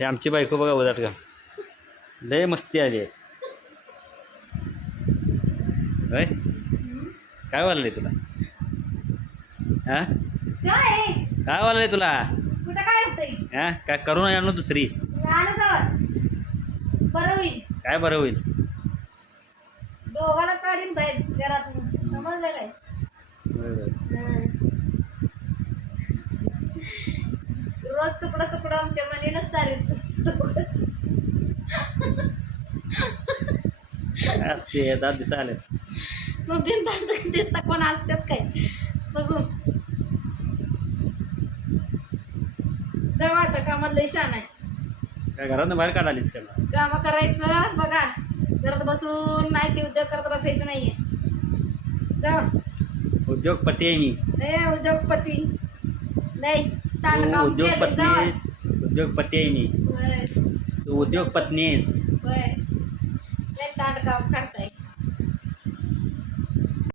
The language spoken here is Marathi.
हे आमची बायको बघा उदाट का लय मस्ती आली. आहे होय? काय वाजलंय तुला? हा? काय? वाजलंय तुला? हा? काय करू नये आणू दुसरी. काय बरं होईल? रोज तुकडं तुकडं आमच्या मनीनच चालेल काय असते? दात दिसा आले मग बिनधास्त दिसता? कोण असतात काय? बघू. जवळ आता कामात लय शान आहे. काय घरातनं बाहेर काढालीस का? काम करायचं बघा. घरात बसून नाही ते उद्योग करत बसायचं नाहीये. जाऊ. उद्योगपती आहे मी. ए उद्योगपती. नाही ताट तू काम केलं, उद्योगपती जाऊ. उद्योगपती आहे मी. होय, उद्योगपत्नी आहेस होय. लय ताट काम करताय